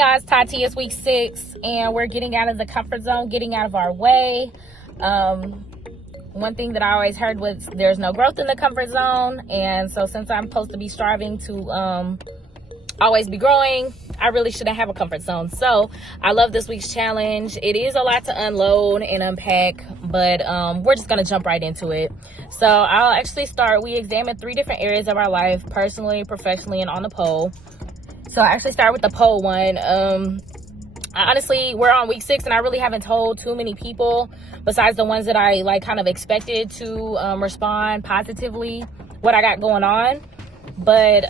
y'all, it's Tati. It's week 6 and we're getting out of the comfort zone, getting out of our way. One thing that I always heard was there's no growth in the comfort zone, and so since I'm supposed to be striving to always be growing, I really shouldn't have a comfort zone. So I love this week's challenge. It is a lot to unload and unpack, but we're just gonna jump right into it. So I'll actually start. We examined 3 different areas of our life: personally, professionally, and on the pole. So I actually start with the pole one. Honestly, we're on week 6 and I really haven't told too many people besides the ones that I like kind of expected to respond positively what I got going on. But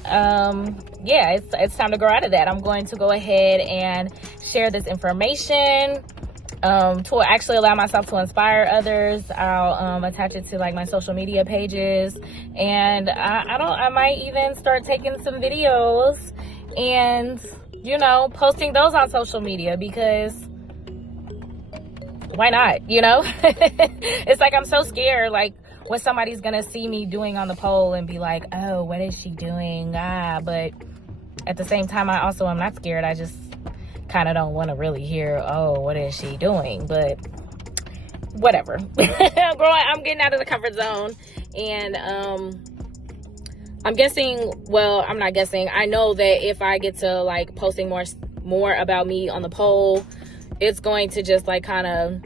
yeah, it's time to grow out of that. I'm going to go ahead and share this information to actually allow myself to inspire others. I'll attach it to like my social media pages, and I might even start taking some videos and, you know, posting those on social media, because why not, you know? It's like I'm so scared like what somebody's gonna see me doing on the pole and be like, oh, what is she doing? But at the same time, I also am not scared. I just kind of don't want to really hear, oh, what is she doing? But whatever. I'm getting out of the comfort zone, and I'm guessing, well, I'm not guessing, I know that if I get to like posting more about me on the pole, it's going to just like kind of,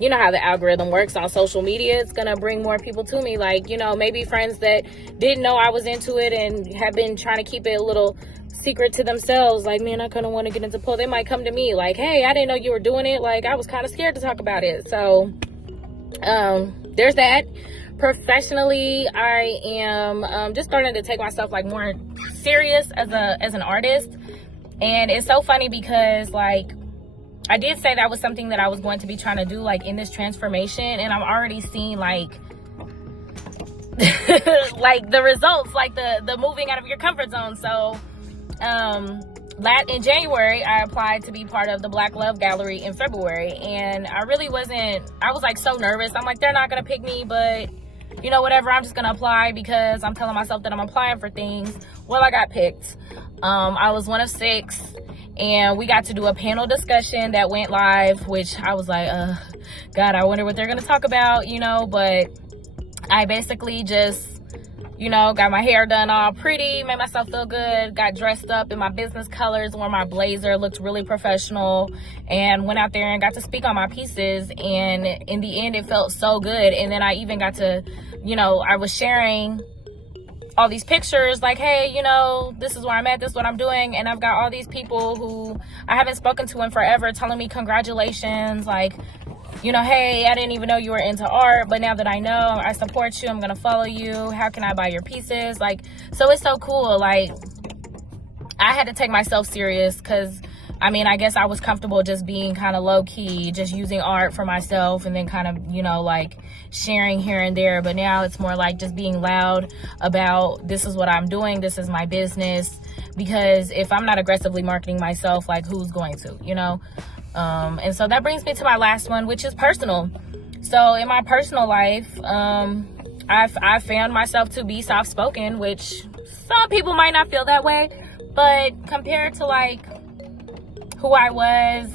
you know how the algorithm works on social media, it's gonna bring more people to me. Like, you know, maybe friends that didn't know I was into it and have been trying to keep it a little secret to themselves, like, man, I kind of want to get into pole, they might come to me like, hey, I didn't know you were doing it, like I was kind of scared to talk about it. So there's that. Professionally, I am just starting to take myself like more serious as an artist. And it's so funny because like I did say that was something that I was going to be trying to do like in this transformation, and I'm already seeing like like the results, like the moving out of your comfort zone. So in January, I applied to be part of the Black Love Gallery in February, and I was like so nervous. I'm like, they're not gonna pick me, but you know, whatever, I'm just gonna apply because I'm telling myself that I'm applying for things. Well, I got picked. I was one of 6, and we got to do a panel discussion that went live, which I was like, God, I wonder what they're gonna talk about, you know. But I basically just, you know, got my hair done all pretty, made myself feel good, got dressed up in my business colors, wore my blazer, looked really professional, and went out there and got to speak on my pieces. And in the end, it felt so good. And then I even got to, you know, I was sharing all these pictures like, hey, you know, this is where I'm at, this is what I'm doing. And I've got all these people who I haven't spoken to in forever telling me congratulations, like, you know, hey, I didn't even know you were into art, but now that I know, I support you, I'm gonna follow you, how can I buy your pieces? Like, so it's so cool. Like, I had to take myself serious because I mean, I guess I was comfortable just being kind of low-key, just using art for myself and then kind of, you know, like sharing here and there. But now it's more like just being loud about, this is what I'm doing, this is my business. Because if I'm not aggressively marketing myself, like who's going to, you know? And so that brings me to my last one, which is personal. So in my personal life, I found myself to be soft-spoken, which some people might not feel that way. But compared to like who I was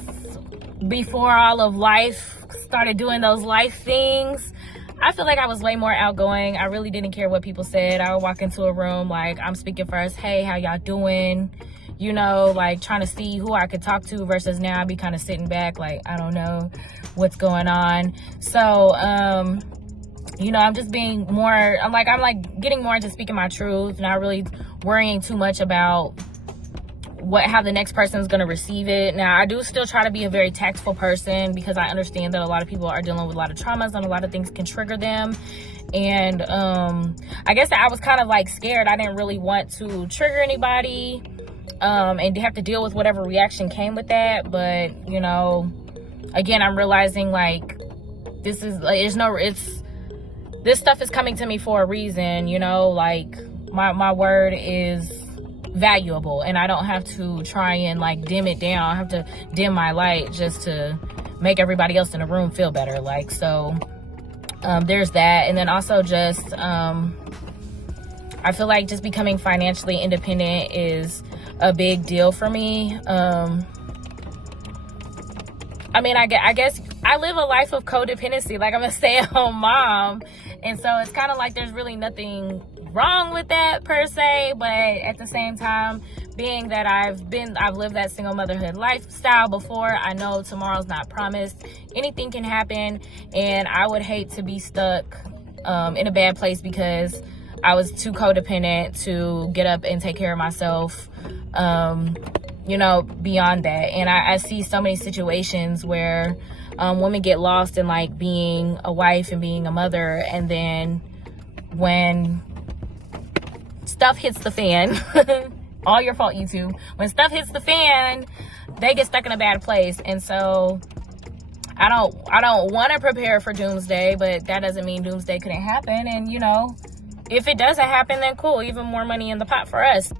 before all of life started doing those life things, I feel like I was way more outgoing. I really didn't care what people said. I would walk into a room like, I'm speaking first, hey, how y'all doing? You know, like trying to see who I could talk to, versus now I'd be kind of sitting back like, I don't know what's going on. So, you know, I'm just being more, I'm like getting more into speaking my truth, not really worrying too much about how the next person is going to receive it. Now, I do still try to be a very tactful person because I understand that a lot of people are dealing with a lot of traumas and a lot of things can trigger them. And I guess that I was kind of like scared. I didn't really want to trigger anybody and have to deal with whatever reaction came with that. But, you know, again, I'm realizing like this stuff is coming to me for a reason, you know, like my word is valuable, and I don't have to try and like dim it down. I have to dim my light just to make everybody else in the room feel better. Like, so there's that. And then also just I feel like just becoming financially independent is a big deal for me. I mean, I guess I live a life of codependency. Like, I'm a stay-at-home mom. And so it's kind of like there's really nothing wrong with that per se. But at the same time, being that I've lived that single motherhood lifestyle before, I know tomorrow's not promised. Anything can happen. And I would hate to be stuck in a bad place because I was too codependent to get up and take care of myself. You know, beyond that. And I see so many situations where women get lost in like being a wife and being a mother, and then when stuff hits the fan, all your fault, YouTube. When stuff hits the fan, they get stuck in a bad place. And so I don't want to prepare for doomsday, but that doesn't mean doomsday couldn't happen. And you know, if it doesn't happen, then cool, even more money in the pot for us.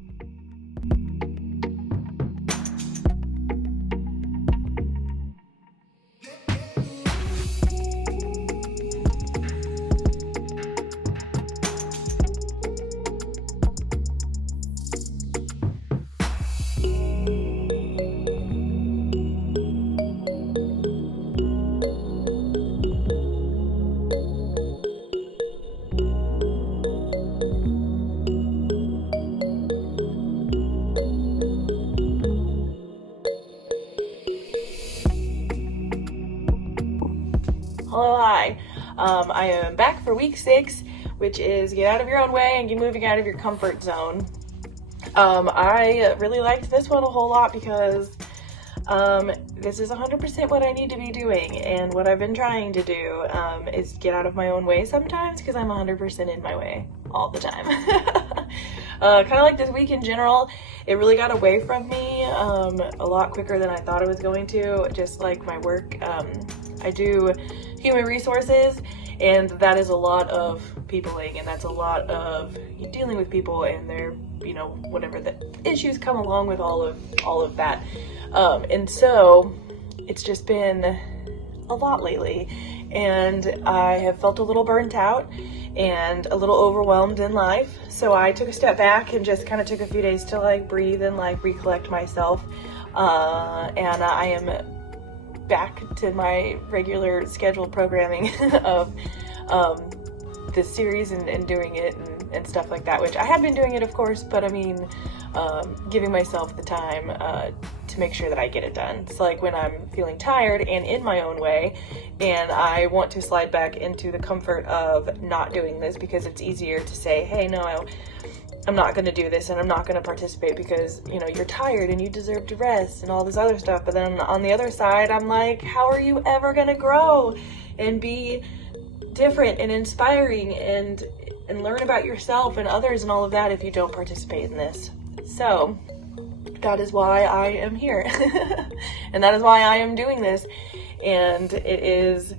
Hello, hi. I am back for week 6, which is get out of your own way and get moving out of your comfort zone. I really liked this one a whole lot because this is 100% what I need to be doing, and what I've been trying to do is get out of my own way sometimes because I'm 100% in my way all the time. Kind of like this week in general, it really got away from me a lot quicker than I thought it was going to, just like my work. I do human resources, and that is a lot of peopling, and that's a lot of dealing with people and their, you know, whatever the issues come along with all of that. And so it's just been a lot lately, and I have felt a little burnt out and a little overwhelmed in life. So I took a step back and just kind of took a few days to like breathe and like recollect myself. And I am back to my regular scheduled programming of this series and doing it and stuff like that, which I have been doing it, of course, but I mean, giving myself the time to make sure that I get it done. It's like when I'm feeling tired and in my own way, and I want to slide back into the comfort of not doing this because it's easier to say, hey, no, I'm not going to do this and I'm not going to participate because, you know, you're tired and you deserve to rest and all this other stuff. But then on the other side, I'm like, how are you ever going to grow and be different and inspiring and learn about yourself and others and all of that if you don't participate in this? So that is why I am here. And that is why I am doing this. And it is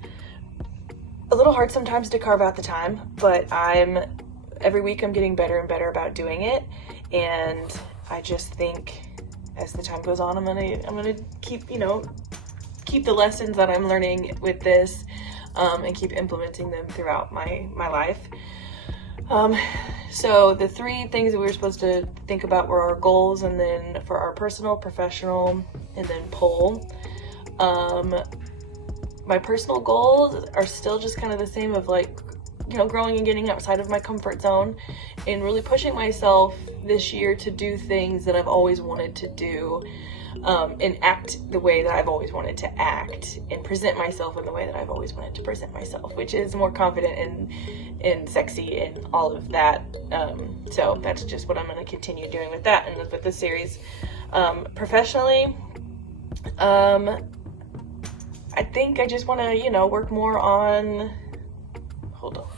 a little hard sometimes to carve out the time, but every week I'm getting better and better about doing it, and I just think as the time goes on, I'm gonna keep the lessons that I'm learning with this, and keep implementing them throughout my life. So the 3 things that we were supposed to think about were our goals, and then for our personal, professional, and then poll. My personal goals are still just kind of the same of like, you know, growing and getting outside of my comfort zone and really pushing myself this year to do things that I've always wanted to do, and act the way that I've always wanted to act, and present myself in the way that I've always wanted to present myself, which is more confident and sexy and all of that. So that's just what I'm going to continue doing with that and with this series. Professionally, I think I just want to, you know, work more on, hold on.